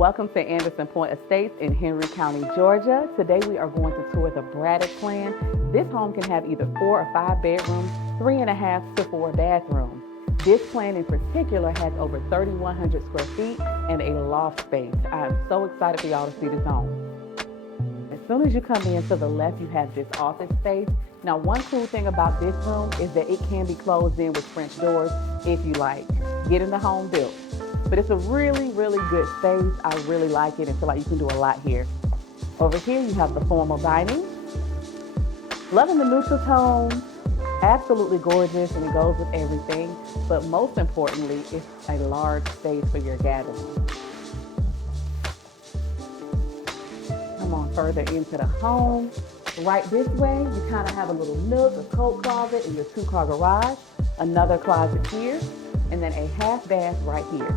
Welcome to Anderson Point Estates in Henry County, Georgia. Today we are going to tour the Braddock plan. This home can have either 4 or 5 bedrooms, 3.5 to 4 bathrooms. This plan in particular has over 3,100 square feet and a loft space. I am so excited for y'all to see this home. As soon as you come in to the left, you have this office space. Now, one cool thing about this room is that it can be closed in with French doors if you like. Getting the home built. But it's a really, really good space. I really like it and feel like you can do a lot here. Over here, you have the formal dining. Loving the neutral tone. Absolutely gorgeous, and it goes with everything. But most importantly, it's a large space for your gathering. Come on further into the home. Right this way, you kind of have a little nook, a coat closet, and your 2-car garage. Another closet here, and then a half bath right here.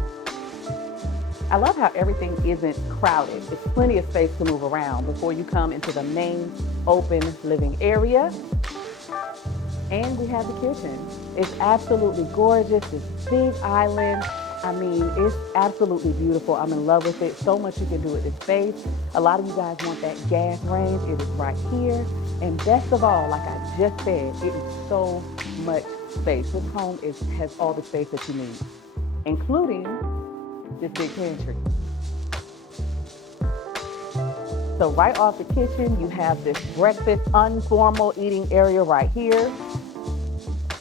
I love how everything isn't crowded. There's plenty of space to move around before you come into the main open living area. And we have the kitchen. It's absolutely gorgeous. This big island. I mean, it's absolutely beautiful. I'm in love with it. So much you can do with this space. A lot of you guys want that gas range. It is right here. And best of all, like I just said, it is so much space. This home has all the space that you need, including this big pantry. So right off the kitchen, you have this breakfast informal eating area right here.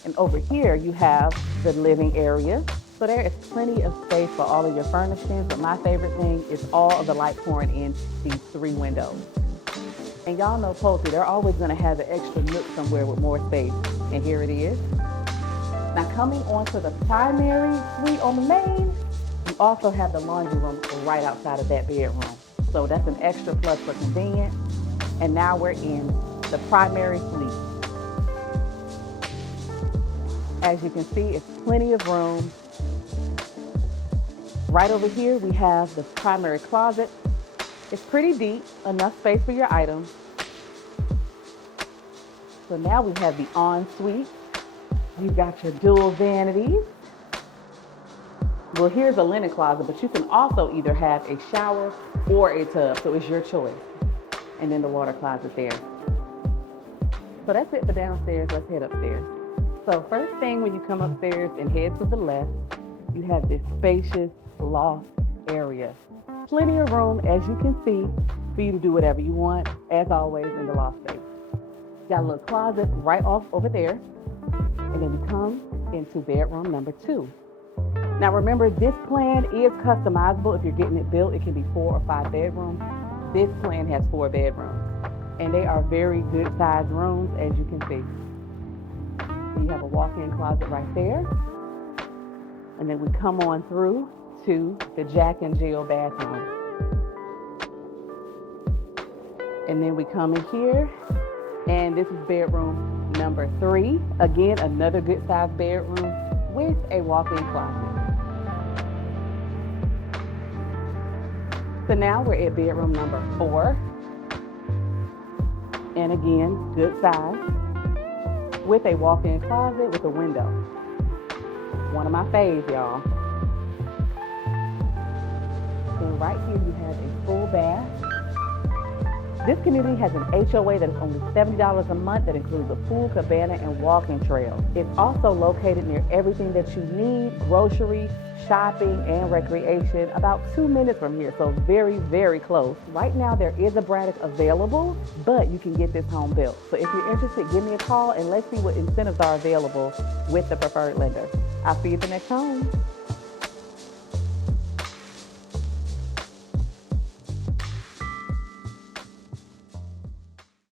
And over here, you have the living area. So there is plenty of space for all of your furnishings, but my favorite thing is all of the light pouring in these 3 windows. And y'all know poultry, they're always gonna have an extra nook somewhere with more space. And here it is. Now coming onto the primary suite on the main, you also have the laundry room right outside of that bedroom. So that's an extra plus for convenience. And now we're in the primary suite. As you can see, it's plenty of room. Right over here, we have the primary closet. It's pretty deep, enough space for your items. So now we have the ensuite. You've got your dual vanities. Well, here's a linen closet, but you can also either have a shower or a tub, so it's your choice. And then the water closet there. So that's it for downstairs. Let's head upstairs. So first thing when you come upstairs and head to the left, you have this spacious loft area. Plenty of room, as you can see, for you to do whatever you want, as always in the loft space. Got a little closet right off over there, and then we come into bedroom number 2. Now remember, this plan is customizable. If you're getting it built, it can be 4 or 5 bedrooms. This plan has 4 bedrooms, and they are very good sized rooms, as you can see. You have a walk-in closet right there. And then we come on through to the Jack and Jill bathroom. And then we come in here, and this is bedroom number 3. Again, another good sized bedroom with a walk-in closet. So now we're at bedroom number 4. And again, good size, with a walk-in closet with a window. One of my faves, y'all. And right here you have a full bath. This community has an HOA that is only $70 a month that includes a pool, cabana, and walking trail. It's also located near everything that you need, grocery, shopping, and recreation, about 2 minutes from here, so very, very close. Right now there is a Braddock available, but you can get this home built. So if you're interested, give me a call and let's see what incentives are available with the preferred lender. I'll see you at the next home.